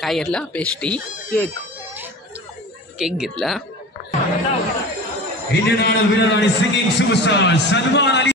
काय घेतला? Pastry cake घेतला. इंडियन आयडल विनर आणि सिंगिंग सुपरस्टार सलमान अली.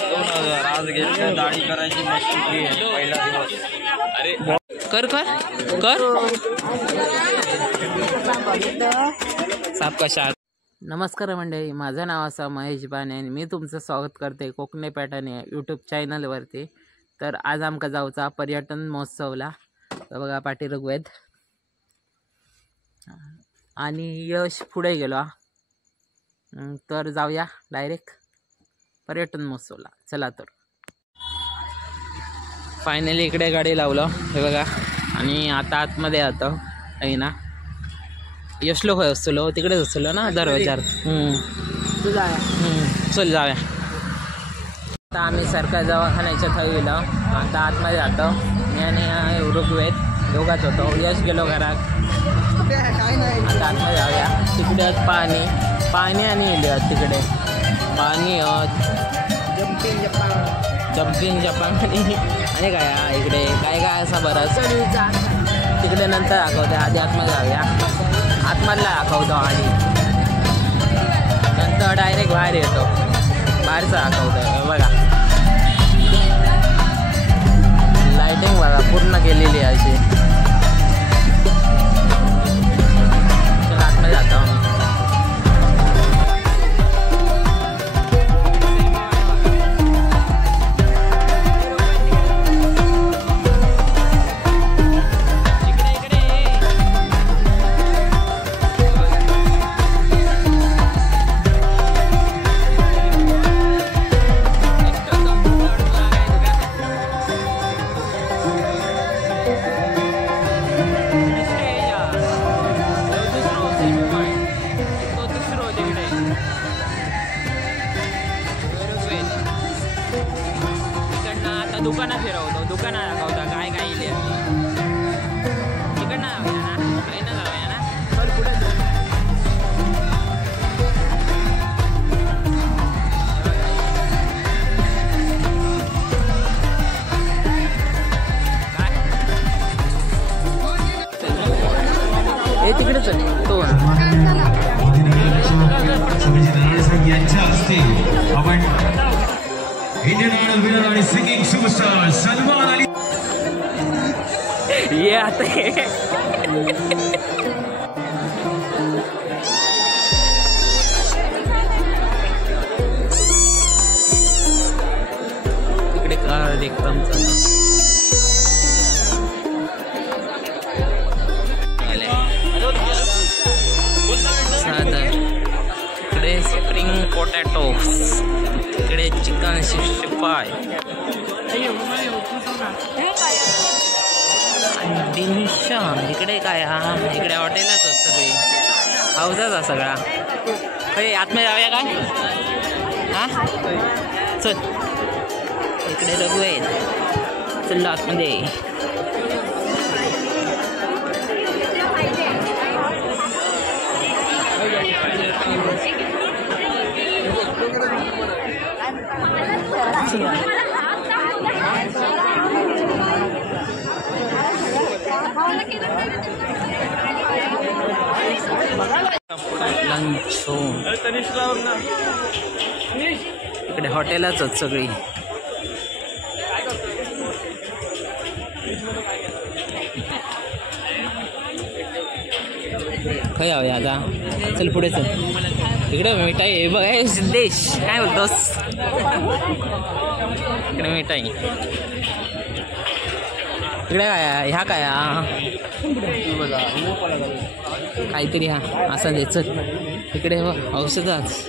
2000 आज घेतलं. दाढी करायची मशीन पहिला दिवस. अरे कर कर कर साप कशा. नमस्कार मंडळी, माझं नाव असं महेश बाने आणि मी तुमचं स्वागत करते कोकणी पॅटर्न या यूट्यूब चॅनलवरती. तर आज आमका जाऊचा पर्यटन महोत्सवला. बघा पाटी रघुवेद आणि यश पुढे गेलो. तर जाऊया डायरेक्ट पर्यटन महोत्सवला. चला तर फायनली इकडे गाडी लावलं हे बघा. आणि आता आतमध्ये आता आहे ना यशलो खय असलो तिकडेच असलो ना दरवाजार. चल जाऊया. आता आम्ही सरकारी दवाखान्याच्या थवीला आता आतमध्ये जातो. मी आणि ऋग्वेद दोघाच होतो. यश गेलो घरात. आता आतमध्ये जाऊया. तिकडे पाणी आणि तिकडे पाणी जम्पिंग जपान आणि काय इकडे काय असं बरंच तिकडे नंतर दाखवते. आधी आतमध्ये जाऊया. आतमधला दाखवतो आधी, नंतर डायरेक्ट बाहेर येतो. बाहेरचा दाखवतो. बघा लाइटिंग बघा पूर्ण केलेली आहे अशी. आतमध्ये जातो. दुकाना फिरवतो. दुकाना दाखवता काय काय इले तिकडनं जाऊया ना. काही ना जाऊया ना. पण पुढे हे तिकडे चल तो यांच्या हस्ते आपण इंडियन आयडल विनर आणि सिंगिंग सुपरस्टार सलमान अली. ये आता इकडे कार एकदम इकडे स्प्रिंग पोटॅटोस, इकडे चिकन 65 डिमिशन. इकडे काय इकडे हॉटेलच सगळी हाऊसच सगळा. काही आतमध्ये जाऊया काय हा चल. इकडे रघुवेद चल आतमध्ये. लंच इकडे हॉटेलच सगळी. काय जाऊया आता. चल पुढे चल. इकडे मिठाई बघा. सिद्धेश काय बोलतोस. इकडे मिठाई. इकडे काय ह्या काय काहीतरी हा असं दे. चल इकडे औषधच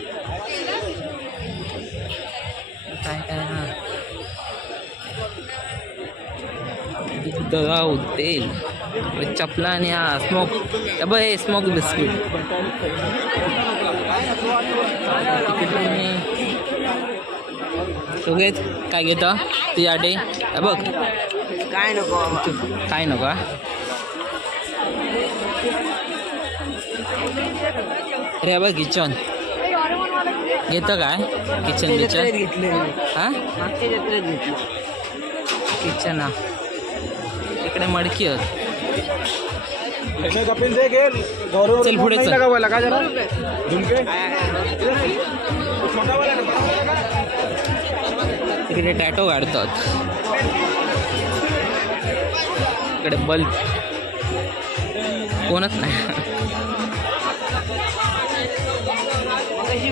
काय काय हा दवा तेल चपला आणि हा स्मोक. बघ हे स्मोक बिस्किट. तू घेत काय घेतो तुझ्यासाठी. बघ काय नको काय नको. अरे बघ किचन घेतं काय. किचन घेतले हा किचन हा. इकडे मडकी होत. कपिल दे घे गौरव चल पुढे चल. लगा लगा जरा झुमके छोटा वाला तिकडे टॅटो काढतात. इकडे बल्ब कोणच नाही.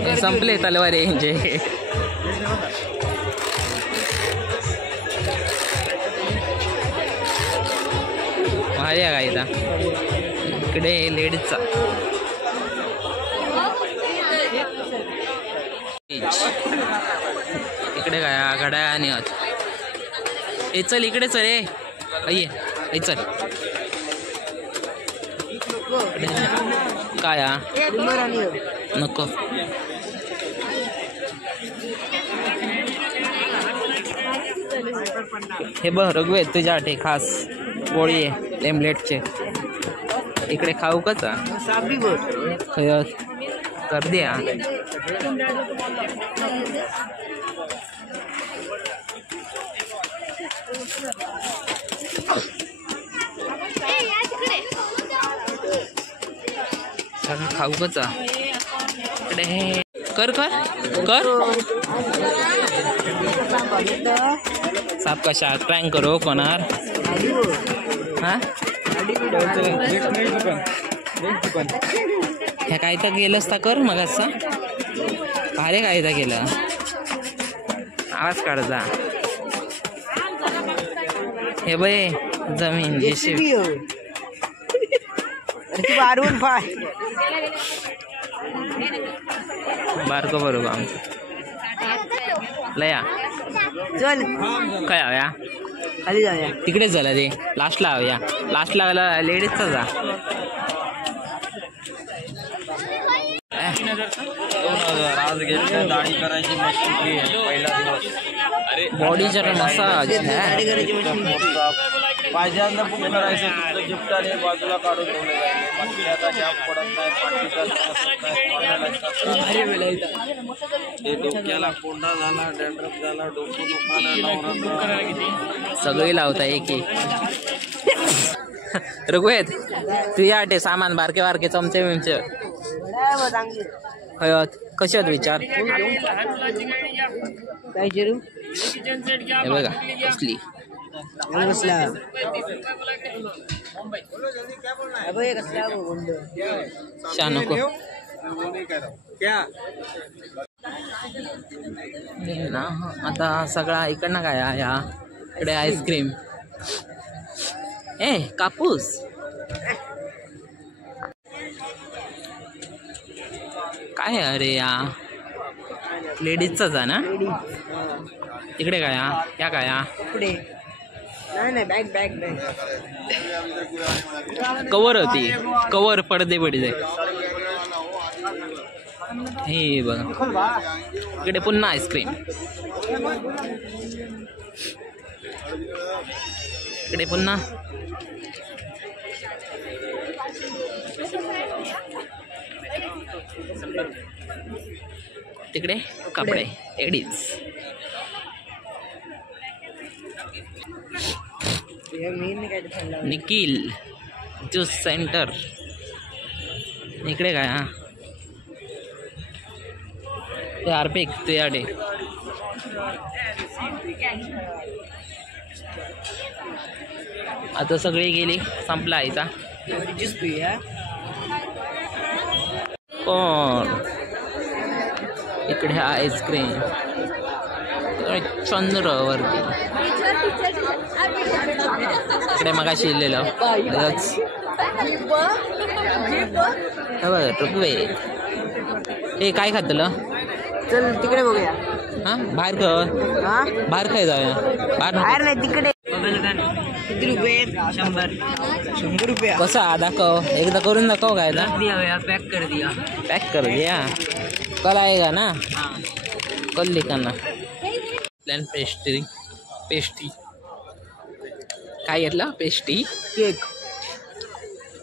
हे संपले तलवार यांचे. भारी आहे काय इथं. इकडे लेडीजचा इकडे काय घड्याळ आणि हे चल इकडे चल. ये चल. काय नको. हे बघ रघुवेद तुझ्यासाठी खास पोळी आहे लेमलेटचे. इकडे खाऊ कसा कर द्या. सगळं खाऊ कसा इकडे कर कर कर. साप कशा ट्रँक करू कोणार. हा ह्या काय तर गेलंस तर कर मग असं भारी काय तर केलं. आवाज काढचा. हे बाई जमीन जेसीबी बारको बरोबर आमचं लया चल काय हव्या खाली जाऊया. तिकडेच झालं ते लास्टला हव्या. लास्टला लेडीजचा जा. आज गेले दाढी करायची मशीन पहिला दिवस. बॉडीचा मसाज दाढी करायची मशीन. माझ्यांदा बुक करायचं तुमचं गिफ्ट आणि बाजूला काढून ठेवलं जाईल. मशीनचा जाम पडत नाही. पाठीचा ते डोक्याला कोंडा झाला डॅन्ड्रफ झाला डोकं दुखायला सगळे लावता एक एक. रघुवेद तुझ्या आटे सामान बारके बारके चमचे बिमचे हयत कसे आहेत विचार. काय चिरू हे बघा कसली कसला कसला शा नको ना. आता सगळा इकडनं काय आहे. ह्या इकडे आईस्क्रीम. कापूस काय अरे या लेडीजचाच आहे ना. इकडे काय या काय पुढे नाही बॅग बॅग बॅग कवर होती. कवर पडदे पडदे. हे बघा इकडे पुन्हा आईस्क्रीम. इकडे पुन्हा तिकडे कपडे लेडीज. Nikhil juice centre. इकडे काय ते हार्पिक तुझ्याकडे. आता सगळी गेली संपला आईचा. ज्यूस पिऊया. कोण इकडे आईस्क्रीम चंद्रवरती. इकडे मगाशी लिहिलेलं ऋग्वेद. हे काय खातलं. चल तिकडे बघूया. हा बाहेर खाय बाहेर खाय जाऊया. बाहेर नाही तिकडे. किती रुपये. 100 रुपये. कसा दाखव एकदा करून दाखव. काय ना पॅक कर दिया. पॅक कर दिया. कल आएगा ना कल लिखाना. प्लॅन पेस्ट्री काय घेतला. पेस्ट्री केक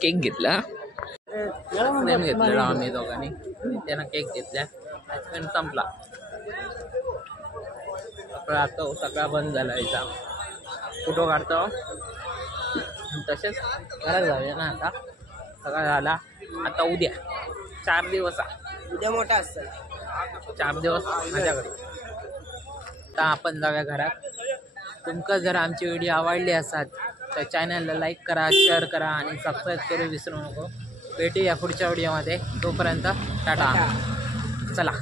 केक घेतला. आईस्क्रीम घेतलेला आम्ही दोघांनी. त्यानं केक घेतल्या. आईस्क्रीम संपला. सगळा बंद झाला. याचा फोटो काढतो. तसेच घरात जाऊया ना आता. सकाळ झाला आता उद्या 4 दिवस उद्या मोठा असतं. 4 दिवस माझ्याकडे. आता आपण जाऊया घरात. तुमका जर आमची व्हिडिओ आवडली असतात तर चॅनलला लाईक करा, शेअर करा आणि सबस्क्राईब करू विसरू नको. भेटूया पुढच्या व्हिडिओमध्ये. तोपर्यंत टाटा. चला.